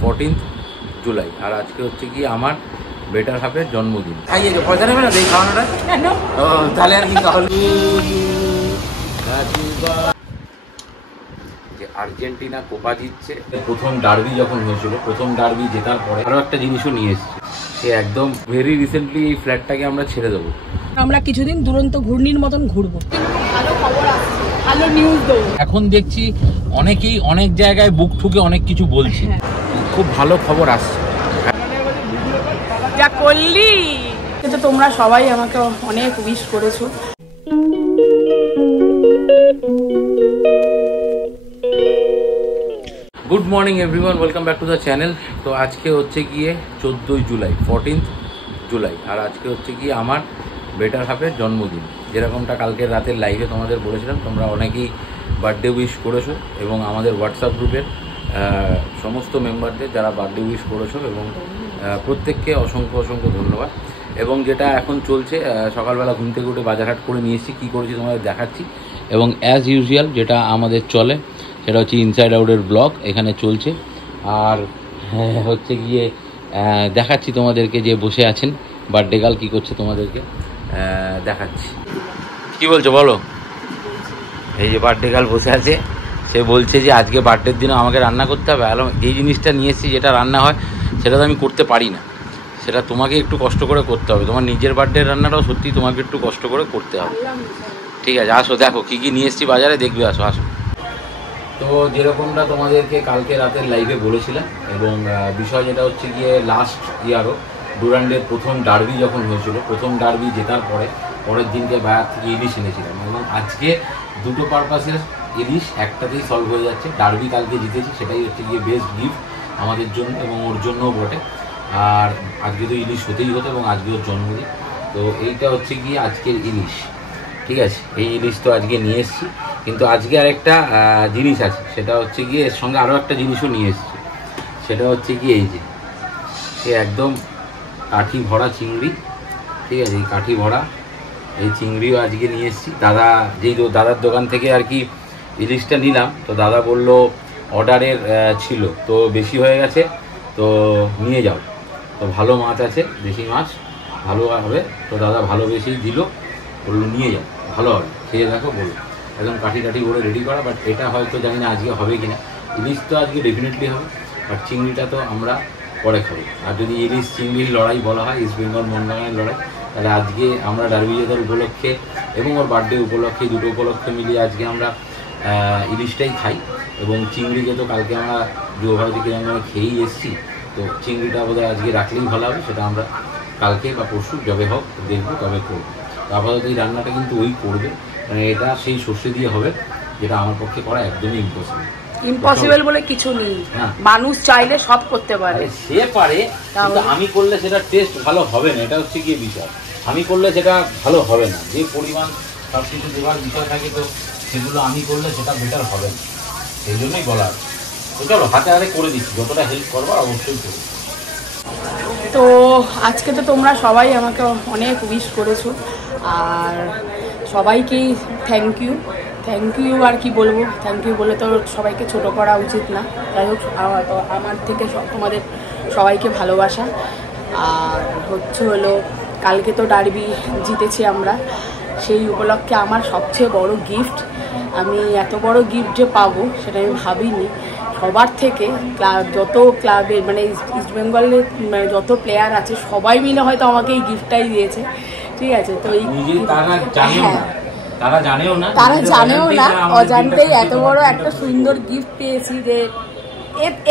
14th July. আর আজকে হচ্ছে কি আমার বেটার হাফের জন্মদিন। খাইয়েছে, পয়সা নেবে না এই খাওয়ানোটা? ও তাহলে আর কি তাহলে যে আর্জেন্টিনা কোপা জিতছে। প্রথম ডার্বি যখন হয়েছিল, প্রথম ডার্বি জেতার পরে আরও একটা জিনিসও নিয়ে এসেছে। সে একদম ভেরি রিসেন্টলি এই ফ্ল্যাটটাকে আমরা ছেড়ে দেবো। আমরা কিছুদিন দুরন্ত ঘূর্ণির মতন ঘুরবো। ভালো খবর আসছে, ভালো নিউজ দেবো। এখন দেখছি অনেকেই অনেক জায়গায় বুক ঠুকে অনেক কিছু বলছে। খুব ভালো খবর আসছে। যা করলি, কিন্তু তোমরা সবাই আমাকে অনেক উইশ করেছো। Good morning everyone, welcome back to the channel. তো আজকে হচ্ছে গিয়ে 14ই জুলাই, 14th জুলাই। আর আজকে হচ্ছে গিয়ে আমার বেটার হাফের জন্মদিন। যেরকমটা কালকের রাতের লাইভে তোমাদের বলেছিলাম, তোমরা অনেকেই বার্থডে উইশ করেছো এবং আমাদের হোয়াটসঅ্যাপ গ্রুপের সমস্ত মেম্বারদের যারা বার্থডে উইশ করেছো এবং প্রত্যেককে অসংখ্য অসংখ্য ধন্যবাদ। এবং যেটা এখন চলছে, সকালবেলা ঘুম থেকে উঠে বাজারহাট করে নিয়ে এসেছি, কী করেছি তোমাদের দেখাচ্ছি। এবং অ্যাজ ইউজুয়াল যেটা আমাদের চলে সেটা হচ্ছে ইনসাইড আউটের ব্লগ এখানে চলছে। আর হচ্ছে গিয়ে দেখাচ্ছি তোমাদেরকে যে বসে আছেন বার্থডে গার্ল কী করছে তোমাদেরকে দেখাচ্ছি। কি বলছো বলো? এই যে বার্থডে গার্ল বসে আছে, সে বলছে যে আজকে বার্থডের দিনও আমাকে রান্না করতে হবে। আর এই জিনিসটা নিয়ে এসেছি, যেটা রান্না হয় সেটা তো আমি করতে পারি না, সেটা তোমাকে একটু কষ্ট করে করতে হবে। তোমার নিজের বার্থডে রান্নাটাও সত্যি তোমাকে একটু কষ্ট করে করতে হবে। ঠিক আছে, আসো দেখো কী কী নিয়ে এসেছি বাজারে, দেখবে। আসো আসো। তো যেরকমটা তোমাদেরকে কালকে রাতের লাইভে বলেছিলাম, এবং বিষয় যেটা হচ্ছে গিয়ে লাস্ট ইয়ারও ডুরান্ডের প্রথম ডার্বি যখন হয়েছিল, প্রথম ডার্বি জেতার পরের দিনকে বাজার থেকে ইলিশ এনেছিলাম। এবং আজকে দুটো পারপাসের ইলিশ একটাতেই সলভ হয়ে যাচ্ছে। ডার্বি কালকে জিতেছি, সেটাই হচ্ছে গিয়ে বেস্ট গিফট আমাদের জন্য এবং ওর জন্যও বটে। আর আজকে তো ইলিশ হতেই হতো এবং আজকে ওর জন্মদিন, তো এইটা হচ্ছে গিয়ে আজকের ইলিশ। ঠিক আছে, এই ইলিশ তো আজকে নিয়ে এসেছি, কিন্তু আজকে আরেকটা জিনিস আছে, সেটা হচ্ছে গিয়ে এর সঙ্গে আরও একটা জিনিসও নিয়ে এসেছি। সেটা হচ্ছে গিয়ে এই যে সে একদম কাঠি ভরা চিংড়ি। ঠিক আছে, এই কাঠি ভরা এই চিংড়িও আজকে নিয়ে এসেছি। দাদার দোকান থেকে আর কি ইলিশটা নিলাম, তো দাদা বলল অর্ডারের ছিল, তো বেশি হয়ে গেছে, তো নিয়ে যাও। তো ভালো মাছ আছে, দেশি মাছ ভালো হবে, তো দাদা ভালোবেসেই দিল, বললো নিয়ে যাও, ভালো হবে, খেয়ে দেখো বললো। একদম কাঠি করে রেডি করা। বাট এটা হয়তো জানি না আজকে হবে কি না। ইলিশ তো আজকে ডেফিনেটলি হবে, বাট চিংড়িটা তো আমরা পরে খাবো। আর যদি ইলিশ চিংড়ির লড়াই বলা হয়, ইস্ট বেঙ্গল মোহনবাগানের লড়াই, তাহলে আজকে আমরা ডার্বি জেতার উপলক্ষে এবং ওর বার্থডে উপলক্ষে, দুটো উপলক্ষে মিলিয়ে আজকে আমরা ইলিশটাই খাই। এবং চিংড়িকে তো কালকে আমরা যুবভারতী ক্রীড়াঙ্গনে খেয়েই এসেছি, তো চিংড়িটা বোধহয় আজকে রাখলেই ভালো হবে। সেটা আমরা কালকে বা পরশু যবে হোক দেখবো, তবে করবো। আপাতত এই রান্নাটা কিন্তু ওই করবে, মানে এটা সেই সর্ষে দিয়ে হবে, যেটা আমার পক্ষে করা একদমই ইম্পসিবল বলে কিছু নেই। মানুষ চাইলে সব করতে পারে, সে পারে, কিন্তু আমি করলে সেটা টেস্ট ভালো হবে না, এটা হচ্ছে গিয়ে বিষয়। আমি করলে সেটা ভালো হবে না, যে পরিমাণ সব কিছু দেওয়ার বিষয় থাকে, তো সেগুলো আমি করলে সেটা বেটার হবে না, সেই জন্যই বলার। তো চলো হাতে হাতে করে দিচ্ছি, যতটা হেল্প করবো অবশ্যই করবো। তো আজকে তো তোমরা সবাই আমাকে অনেক উইশ করেছো, আর সবাইকেই থ্যাংক ইউ। আর কি বলবো, থ্যাংক ইউ বলে তো সবাইকে ছোট করা উচিত না। যাই হোক, আমার থেকে তোমাদের সবাইকে ভালোবাসা। আর হলো কালকে তো ডার্বি জিতেছি আমরা, সেই উপলক্ষে আমার সবচেয়ে বড় গিফট, আমি এত বড় গিফট যে পাবো সেটা আমি ভাবিনি। সবার থেকে যত ক্লাবের মানে ইস্ট বেঙ্গলের মানে যত প্লেয়ার আছে সবাই মিলে হয়তো আমাকে এই গিফটটাই দিয়েছে। ঠিক আছে, তো এই তারা জানেও না অজান্তেই এত বড় একটা সুন্দর গিফট পেয়েছি, যে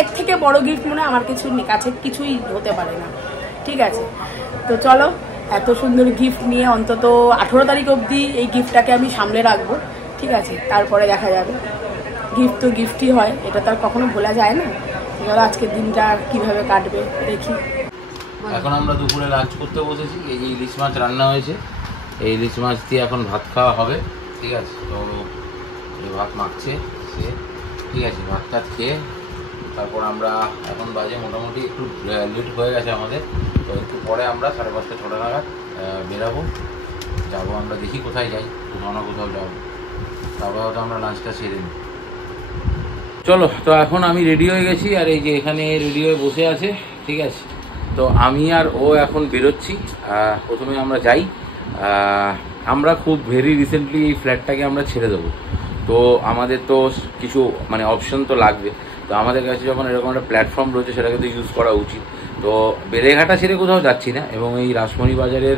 এর থেকে বড় গিফট মনে আমার কাছে কিছুই হতে পারে না। ঠিক আছে, তো চলো এত সুন্দর গিফট নিয়ে অন্তত 18 তারিখ অবধি এই গিফটটাকে আমি সামলে রাখবো। ঠিক আছে, তারপরে দেখা যাবে। গিফট তো গিফটই হয়, এটা তো আর কখনো ভোলা যায় না। ধরো আজকের দিনটা কিভাবে কাটবে দেখি। এখন আমরা দুপুরে লাঞ্চ করতে বসেছি। এই যে ইলিশ মাছ রান্না হয়েছে, এই ইলিশ মাছ দিয়ে এখন ভাত খাওয়া হবে। ঠিক আছে, তো এই ভাত মাখছে সে। ঠিক আছে, ভাতটা খেয়ে তারপর আমরা, এখন বাজে মোটামুটি একটু লেট হয়ে গেছে আমাদের, তো একটু পরে আমরা 5:30 6টা নাগাদ বেরাবো, যাবো আমরা, দেখি কোথায় যাই, কোথাও না কোথাও যাবো। তারপর হয়তো আমরা লাঞ্চটা সেরে নিই। চলো, তো এখন আমি রেডি হয়ে গেছি, আর এই যে এখানে রেডি হয়ে বসে আছে, ঠিক আছে। তো আমি আর ও এখন বেরোচ্ছি। প্রথমে আমরা যাই, আমরা খুব ভেরি রিসেন্টলি এই ফ্ল্যাটটাকে আমরা ছেড়ে দেবো। তো আমাদের তো কিছু মানে অপশন তো লাগবে। তো আমাদের কাছে যখন এরকম একটা প্ল্যাটফর্ম রয়েছে সেটাকে তো ইউজ করা উচিত। তো বেলেঘাটা ছেড়ে কোথাও যাচ্ছি না, এবং এই রাসমণি বাজারের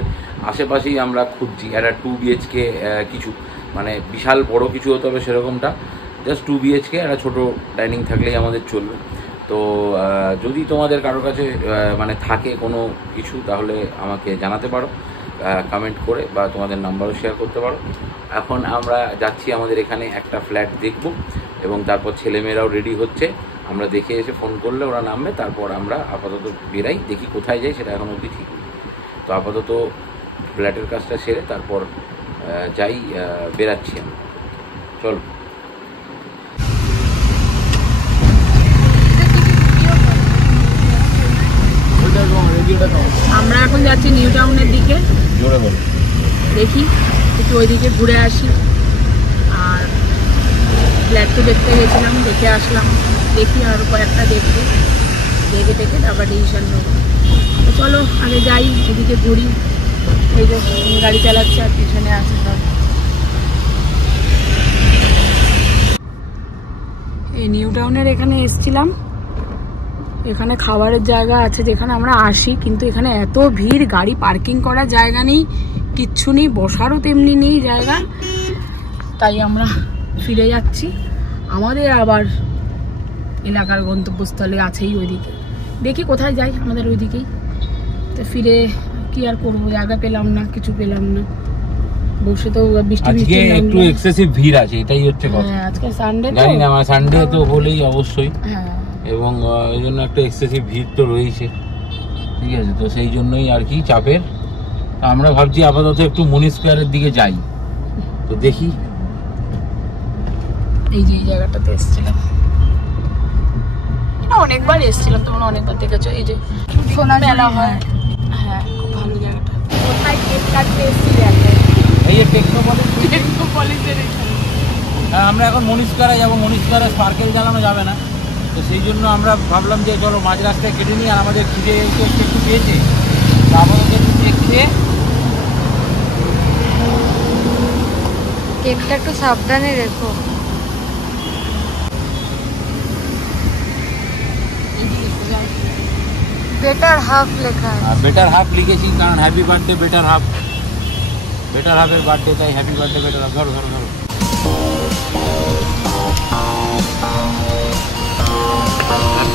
আশেপাশেই আমরা খুঁজছি একটা 2 BHK কিছু, মানে বিশাল বড় কিছু হতে হবে সেরকমটা, জাস্ট 2 BHK একটা ছোটো ডাইনিং থাকলেই আমাদের চলবে। তো যদি তোমাদের কারোর কাছে মানে থাকে কোনো কিছু, তাহলে আমাকে জানাতে পারো কমেন্ট করে, বা তোমাদের নাম্বারও শেয়ার করতে পারো। এখন আমরা যাচ্ছি, আমাদের এখানে একটা ফ্ল্যাট দেখব, এবং তারপর ছেলেমেয়েরাও রেডি হচ্ছে, আমরা দেখে এসে ফোন করলে ওরা নামবে, তারপর আমরা আপাতত বেরাই, দেখি কোথায় যাই সেটা এখন অবধি ঠিক নেই। তো আপাতত ফ্ল্যাটের কাজটা সেরে তারপর যাই, বেরাচ্ছি আমি। চলো। আমরা এখন যাচ্ছি নিউ টাউনের দিকে, জোরে বল, দেখি একটু ওইদিকে ঘুরে আসি। আর ফ্ল্যাট তো দেখতে গেছিলাম, দেখে আসলাম, দেখি আর কয়েকটা দেখবো, দেখে দেখে তারপর ডিসিশন নেবো। তো চলো আগে যাই, এদিকে ঘুরি। এই যে গাড়ি চালাচ্ছে আর পিছনে আছে সব। এই নিউ টাউনের এখানে এসছিলাম, এখানে খাবারের জায়গা আছে যেখানে আমরা আসি, কিন্তু এখানে এত ভিড়, গাড়ি পার্কিং করার জায়গা নেই, কিচ্ছু নেই, বসারও তেমনি নেই জায়গা। তাই আমরা ফিরে যাচ্ছি, আমাদের আবার এলাকার গন্তব্যস্থলে আছেই ওইদিকে, দেখি কোথায় যাই, আমাদের ওইদিকেই। তো ফিরে কি আর করবো, জায়গা পেলাম না, কিছু পেলাম না, বসে তো বৃষ্টি আজকে একটু এক্সেসিভ ভিড় আছে, এটাই হচ্ছে কথা। হ্যাঁ, আজকে সানডে, জানি না মানে সানডে তো বলেই অবশ্যই, হ্যাঁ, এবং এই জন্য একটা এক্সেসিভ ভিড় তো রয়েছে, ঠিক আছে। তো সেই জন্যই আর কি চাপের। আমরা ভাবছি আপাতত একটু মনি স্কোয়ারের দিকে যাই, তো দেখি। এই যে এই জায়গাটাতে এসেছিলাম, এটা অনেকবার এসেছিলাম, তোমরা অনেকবার দেখেছো। এই যে সোনা মেলা হয়, হ্যাঁ খুব ভালো জায়গাটা। কোথায় কেক কাটতে এসেছি জানলে, এই যে টেকনোপলিস, টেকনোপলিসের এখানে। হ্যাঁ, আমরা এখন মনি স্কোয়ারে যাবো। মনি স্কোয়ারে স্পার্কেল জ্বালানো যাবে না, তো সেই জন্য আমরা ভাবলাম যে চলো মাঝ রাস্তায় কেটে নিই। আর আমাদের খিদে একটু পেয়েছে, তো আমাদের একটু কেক খেয়ে। কেকটা একটু সাবধানে রেখো। বেটার হাফ লেখা আছে। বেটার হাফ লিখেছি, কারণ happy birthday better half, better হাফের বার্থডে, তাই হ্যাপি বার্থডে বেটার হাফ। ধরো ধরো ধরো।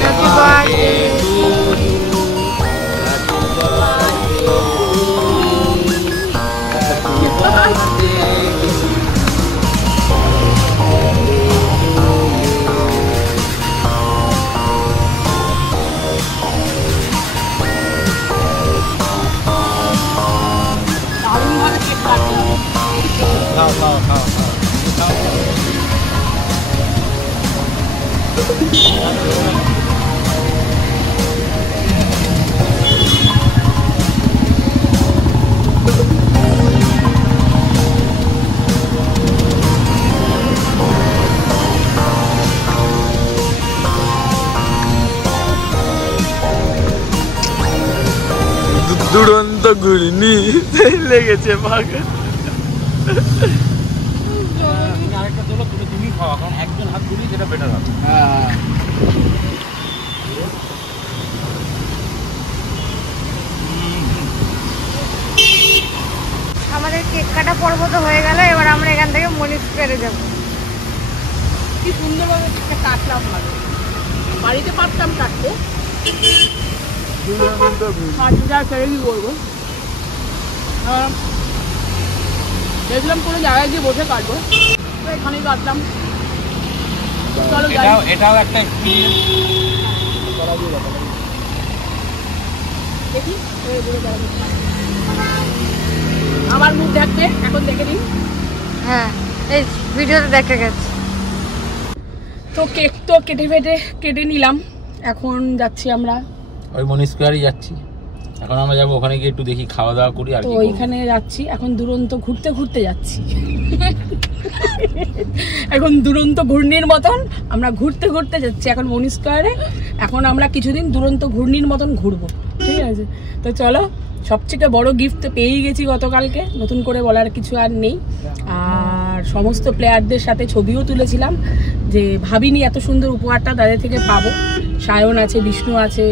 হ্যাপি বার্থডে দারুণভাবে কেক কাটলাম। খাও খাও খাও খাও খাও। দুরন্ত ঘুরিনি লেগেছে ভাগে। আরেকটা তোলো, তুলে তুমি খাওয়া, কারণ একজন হাত তুলি যেটা বেটার হবে। আমাদের কেক কাটা পর্ব তো হয়ে গেল, এবার আমরা এখান থেকে মনি স্কোয়ারে যাবো। কি সুন্দরভাবে কেকটা কাটলাম, ভালো। বাড়িতে পারতাম কাটতে, কাটটা ছেড়ে কি করবো, দেখলাম কোনো জায়গায় গিয়ে বসে কাটবো, তো এখানেই কাটলাম। চলো যাই। এটাও একটা এক্সপিরিয়েন্স। দেখি আমার মুখ দেখতে এখন দেখে নিন। হ্যাঁ, এই ভিডিওতে দেখা গেছে। তো কেক তো কেটে নিলাম, এখন যাচ্ছি আমরা ওই মনি স্কোয়ারই যাচ্ছি। এখন আমরা যাবো ওখানে গিয়ে একটু দেখি, খাওয়া দাওয়া করি। আর তো ওইখানে যাচ্ছি এখন, দুরন্ত ঘুরতে ঘুরতে যাচ্ছি। এখন দুরন্ত ঘূর্ণির মতন আমরা ঘুরতে ঘুরতে যাচ্ছি এখন মনি স্কয়ারে। এখন আমরা কিছুদিন দুরন্ত ঘূর্ণির মতন ঘুরবো, ঠিক আছে? তো চলো, সবচেয়ে বড় গিফট তো পেয়েই গেছি গতকালকে, নতুন করে বলার কিছু আর নেই। আর সমস্ত প্লেয়ারদের সাথে ছবিও তুলেছিলাম, যে ভাবিনি এত সুন্দর উপহারটা তাদের থেকে পাবো। সায়ন আছে, বিষ্ণু আছে,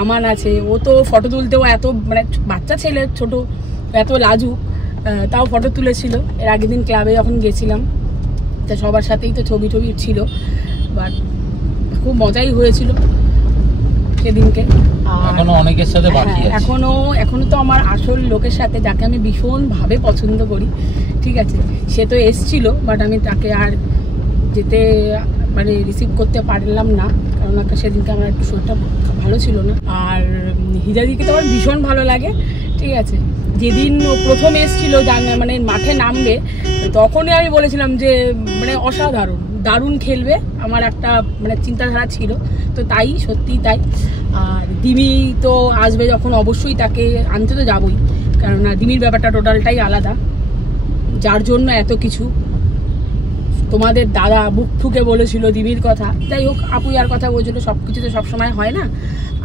আমান আছে। ও তো ফটো তুলতেও এত, মানে বাচ্চা ছেলে ছোট, এত লাজুক, তাও ফটো তুলেছিল। এর আগের দিন ক্লাবে যখন গেছিলাম, তা সবার সাথেই তো ছবি ছিল, বাট খুব মজাই হয়েছিল সেদিনকে। এখনো অনেকের সাথে বাকি আছে। এখনো তো আমার আসল লোকের সাথে, যাকে আমি ভীষণভাবে পছন্দ করি, ঠিক আছে, সে তো এসছিল, বাট আমি তাকে আর যেতে মানে রিসিভ করতে পারলাম না, কারণ সেদিনকে আমার একটু শরীরটা ভালো ছিল না। আর হিজাদিকে তো আমার ভীষণ ভালো লাগে, ঠিক আছে। যেদিন ও প্রথম এসেছিল মানে মাঠে নামবে, তখনই আমি বলেছিলাম যে মানে অসাধারণ, দারুণ খেলবে, আমার একটা মানে চিন্তাধারা ছিল, তো তাই সত্যিই তাই। আর দিমি তো আসবে যখন, অবশ্যই তাকে আনতে তো যাবই, কেননা দিমির ব্যাপারটা টোটালটাই আলাদা, যার জন্য এত কিছু। তোমাদের দাদা বুক ঠুকে বলেছিল দিমির কথা, যাই হোক, আপু আর কথা বলছিল, সবকিছু তো সবসময় হয় না।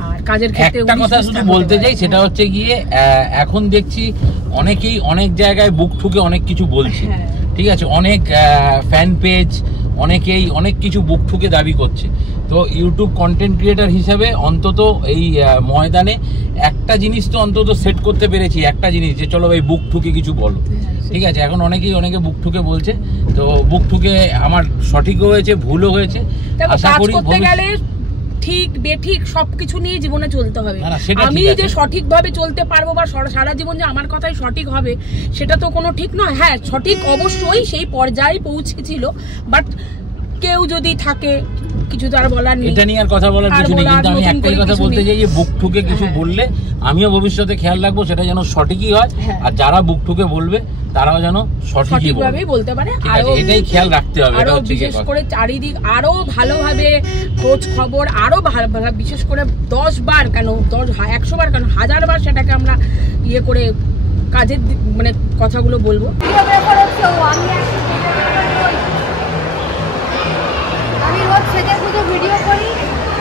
আর কাজের ক্ষেত্রে একটা কথা শুধু বলতে চাই, সেটা হচ্ছে গিয়ে এখন দেখছি অনেকেই অনেক জায়গায় বুক ঠুকে অনেক কিছু বলছে, ঠিক আছে, অনেক ফ্যান পেজ, অনেকেই অনেক কিছু বুক ঠুকে দাবি করছে। তো ইউটিউব কন্টেন্ট ক্রিয়েটার হিসেবে অন্তত এই ময়দানে একটা জিনিস তো অন্তত সেট করতে পেরেছি, একটা জিনিস, যে চলো ভাই বুক ঠুকে কিছু বলো, ঠিক আছে। এখন অনেকে বুক ঠুকে বলছে, তো বুক ঠুকে আমার সঠিকও হয়েছে, ভুলও হয়েছে। আশা করি ঠিক বেঠিক সবকিছু নিয়ে জীবনে চলতে হবে। আমি যে সঠিকভাবে চলতে পারবো বা সারা জীবন যে আমার কথাই সঠিক হবে, সেটা তো কোনো ঠিক নয়। হ্যাঁ, সঠিক অবশ্যই সেই পর্যায়ে পৌঁছেছিল, বাট কেউ যদি থাকে কিছু তার বলার নেই, এটা নিয়ে আর কথা বলার কিছু নেই। কিন্তু আমি একটাই কথা বলতে চাই, যে বুক ঠুকে কিছু বললে আমিও ভবিষ্যতে খেয়াল রাখবো সেটা যেন সঠিকই হয়, আর যারা বুক ঠুকে বলবে তারাও যেন সঠিকভাবেই বলতে পারে। আর এটাই খেয়াল রাখতে হবে। আরো বিশেষ করে চারিদিক আরো ভালোভাবে খোঁজ খবর, আরো বিশেষ করে 10 বার কেন 100 বার কেন 1000 বার সেটাকে আমরা ইয়ে করে কাজের মানে কথাগুলো বলবো। আমি রোজ সেজে গুজে ভিডিও করি,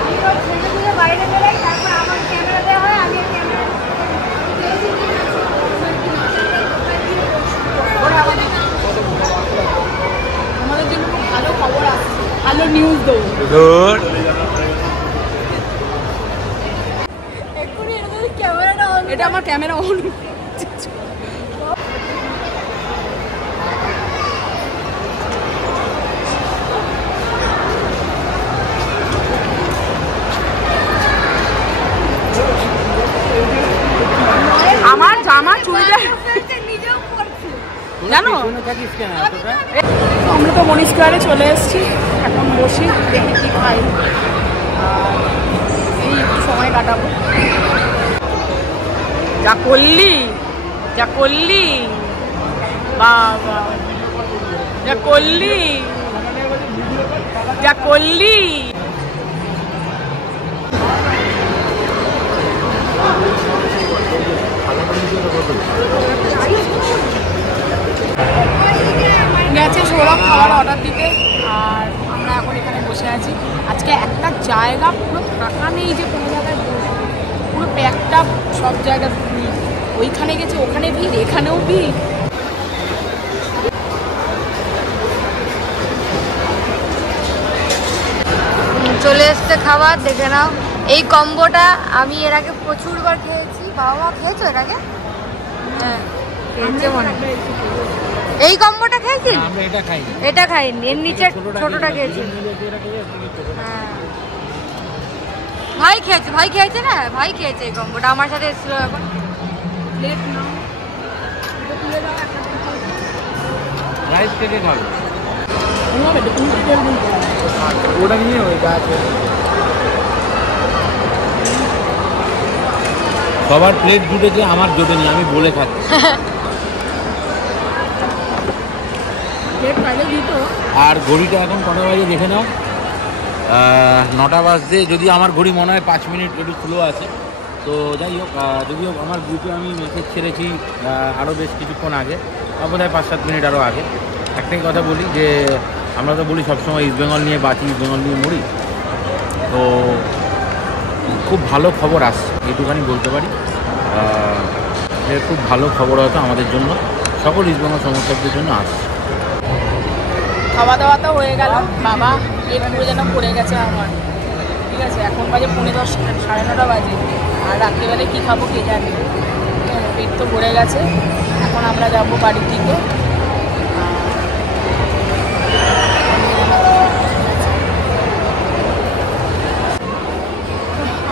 আমি রোজ সেজে গুজে বাইরে বেরোই, তারপর আমার ক্যামেরা দেওয়া হয়, আমি ক্যামেরা আমাদের জন্য খুব ভালো খবর আসছে, ভালো নিউজ দেবো। এটা আমার ক্যামেরা অন। আমার জামা চুড়িদার জানো, আমরা তো মনি স্কয়ারে চলে এসেছি, এখন বসি দেখি কি খাই, এই একটু সময় কাটাবো। যা করলি বাবা, যা করলি গেছে সৌরভ খাবার অর্ডার দিতে, আর আমরা এখন এখানে বসে আছি। আজকে একটা জায়গা পুরো ফাঁকা নেই, যে কোনো জায়গায় বসে, পুরো প্যাকটা, সব জায়গা ভিড়, ওইখানে গেছে ওখানে ভিড়, এখানেও ভিড়। চলে এসছে খাবার, দেখে নাও। এই কম্বোটা আমি এর আগে প্রচুরবার খেয়েছি। বাবা খেয়েছো এর আগে? হ্যাঁ খেয়েছে মনে হয়। এই কম্বোটা খেয়েছি? এটা খাইনি, এর নিচে ছোটটা খেয়েছি। হ্যাঁ ভাই খেয়েছে না, ভাই খেয়েছে এই কম্বোটা, আমার সাথে এসেছিল। এখন প্লেট নাও, রাইস থেকে খাবে ওটা নিয়ে ওই গাছে সবার প্লেট জুটেছে, আমার জোটেনি, আমি বলে খাচ্ছি। আর ঘড়িটা এখন কটা বাজে দেখে নাও, 9টা বাজতে, যদি আমার ঘড়ি মনে হয় 5 মিনিট একটু স্লো আছে, তো তো যাই হোক, যদিও আমার গ্রুপে আমি মেসেজ ছেড়েছি আরও বেশ কিছুক্ষণ আগে, বোধহয় 5-7 মিনিট আরও আগে। একটাই কথা বলি যে আমরা তো বলি সবসময় ইস্টবেঙ্গল নিয়ে বাঁচি, ইস্টবেঙ্গল নিয়ে মরি। তো খুব ভালো খবর আসছে, এইটুখানি বলতে পারি। খুব ভালো খবর হয়তো আমাদের জন্য, সকল ইস্টবেঙ্গল সমর্থকদের জন্য আসছে। খাওয়া দাওয়া তো হয়ে গেল, বাবা পেট পুরো যেন পড়ে গেছে আমার। ঠিক আছে, এখন বাজে 10:30, 9:30 বাজে, আর রাত্রিবেলায় কী খাবো কে জানে। পেট তো ভরে গেছে, এখন আমরা যাবো বাড়ির দিকে।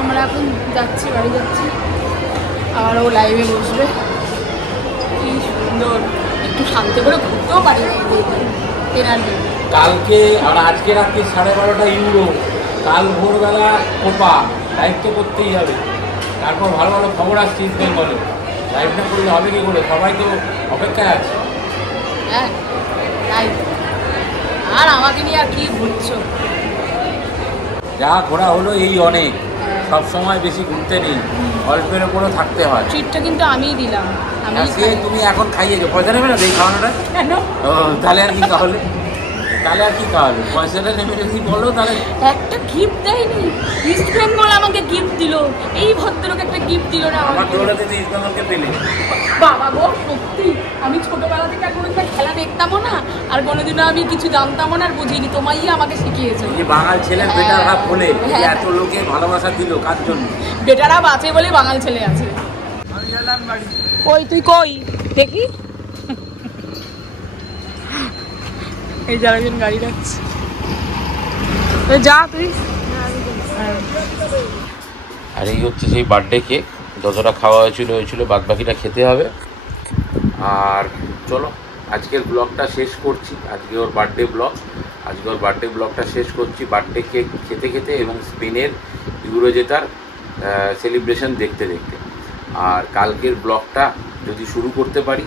আমরা এখন যাচ্ছি, বাড়ি যাচ্ছি। আর ও লাইভে বসবে, কি সুন্দর, একটু শান্তি করে ঘুরতেও পারি এনার্জি। কালকে আর আজকে রাত্রি 12:30 ইউরো, কাল ভোরবেলা কোপা, লাইভ তো করতেই হবে। তারপর ভালো ভালো খবর আসছে ইস্টবেঙ্গলে, লাইভ না করলে হবে কি করে, সবাই তো অপেক্ষায় আছে। হ্যাঁ তাই, আর আমাকে নিয়ে আর কি ঘুরছো? যা ঘোরা হলো এই অনেক, সব সময় বেশি ঘুরতে নেই, অল্পের ওপরও থাকতে হয়। ট্রিটটা কিন্তু আমিই দিলাম, আমি তুমি এখন খাইয়েছো, পয়সা নেবে না এই খাওয়ানোটা? কেন? ও তাহলে আর কি তাহলে, পয়সাটা নেবে যদি বলো তাহলে। একটা গিফট দেয়নি, ইস্ট বেঙ্গল আমাকে গিফট দিল, এই ভদ্রলোক একটা গিফট দিল না আমার আমাকে। দৌড়াতে ইস্ট বেঙ্গলকে পেলে বাবা গো, সত্যি আমি ছোটবেলা থেকে আর কোনোদিন খেলা দেখতামও না, আর কোনোদিনও আমি কিছু জানতামও না, আর বুঝিনি, তোমাই আমাকে শিখিয়েছো। এই বাঙাল ছেলের বেটার হাফ বলে এত লোকে ভালোবাসা দিল কার জন্য? বেটারা বাঁচে বলে বাঙাল ছেলে আছে। ওই তুই কই দেখি, এই যারাজন গাড়ি রাখছে, যা তুই। আর এই হচ্ছে সেই বার্থডে কেক, যতটা খাওয়া হয়েছিল বাদ বাকিটা খেতে হবে। আর চলো আজকের ব্লগটা শেষ করছি, আজকে ওর বার্থডে ব্লগটা শেষ করছি বার্থডে কেক খেতে খেতে এবং স্পেনের ইউরো জেতার সেলিব্রেশন দেখতে দেখতে। আর কালকের ব্লগটা যদি শুরু করতে পারি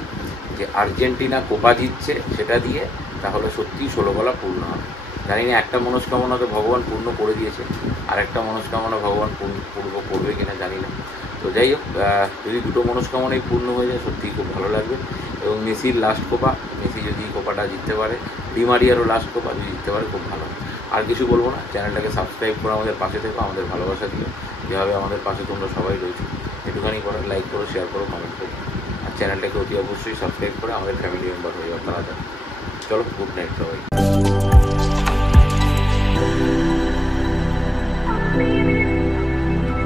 যে আর্জেন্টিনা কোপা জিতছে সেটা দিয়ে, তাহলে সত্যিই 16 গলা পূর্ণ হবে। জানি না একটা মনস্কামনা তো ভগবান পূর্ণ করে দিয়েছে, আর একটা মনস্কামনা ভগবান পূর্ণ করবে কিনা জানি না। তো যাই হোক, যদি দুটো মনস্কামনাই পূর্ণ হয়ে যায় সত্যিই খুব ভালো লাগবে। এবং মেসির লাস্ট কোপা, মেসি যদি কোপাটা জিততে পারে, ডিমারিয়ারও লাস্ট কোপা যদি জিততে পারে খুব ভালো। আর কিছু বলবো না, চ্যানেলটাকে সাবস্ক্রাইব করে আমাদের পাশে থেকো, আমাদের ভালোবাসা দিও, যেভাবে আমাদের পাশে তোমরা সবাই রয়েছো। একটুখানি করো, লাইক করো, শেয়ার করো, কমেন্ট করো, আর চ্যানেলটাকে অতি অবশ্যই সাবস্ক্রাইব করে আমাদের ফ্যামিলি মেম্বার হয়ে যাও তাড়াতাড়ি। চলো, গুড নাইট সবাই।